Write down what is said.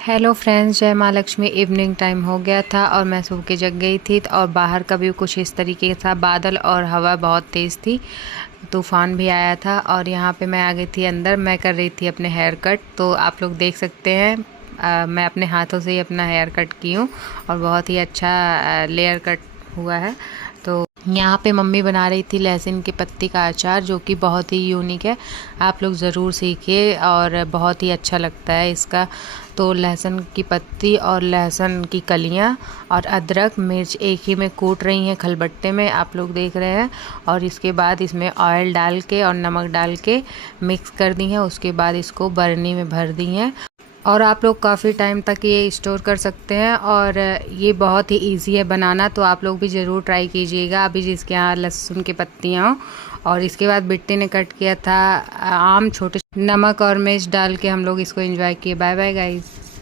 Hello friends, जय माँ Lakshmi. Evening time हो गया था और मैं सो के जग गई थी और बाहर का भी कुछ इस तरीके का बादल और हवा बहुत तेज़ थी। तूफ़ान भी आया था और यहाँ पे मैं आ गई थी अंदर। मैं कर रही थी अपने हेयर कट, तो आप लोग देख सकते हैं। मैं अपने हाथों से ही अपना हेयर कट की हूँ और बहुत ही अच्छा लेयर कट हुआ है। तो यहाँ पे मम्मी बना रही थी लहसुन की पत्ती का अचार, जो कि बहुत ही यूनिक है। आप लोग ज़रूर सीखिए और बहुत ही अच्छा लगता है इसका। तो लहसुन की पत्ती और लहसुन की कलियाँ और अदरक मिर्च एक ही में कूट रही हैं खलबट्टे में, आप लोग देख रहे हैं। और इसके बाद इसमें ऑयल डाल के और नमक डाल के मिक्स कर दी हैं। उसके बाद इसको बरनी में भर दी हैं और आप लोग काफ़ी टाइम तक ये स्टोर कर सकते हैं। और ये बहुत ही इजी है बनाना, तो आप लोग भी ज़रूर ट्राई कीजिएगा अभी जिसके यहाँ लहसुन की पत्तियाँ हों। और इसके बाद बिट्टी ने कट किया था आम, छोटे नमक और मिर्च डाल के हम लोग इसको एंजॉय किए। Bye bye guys.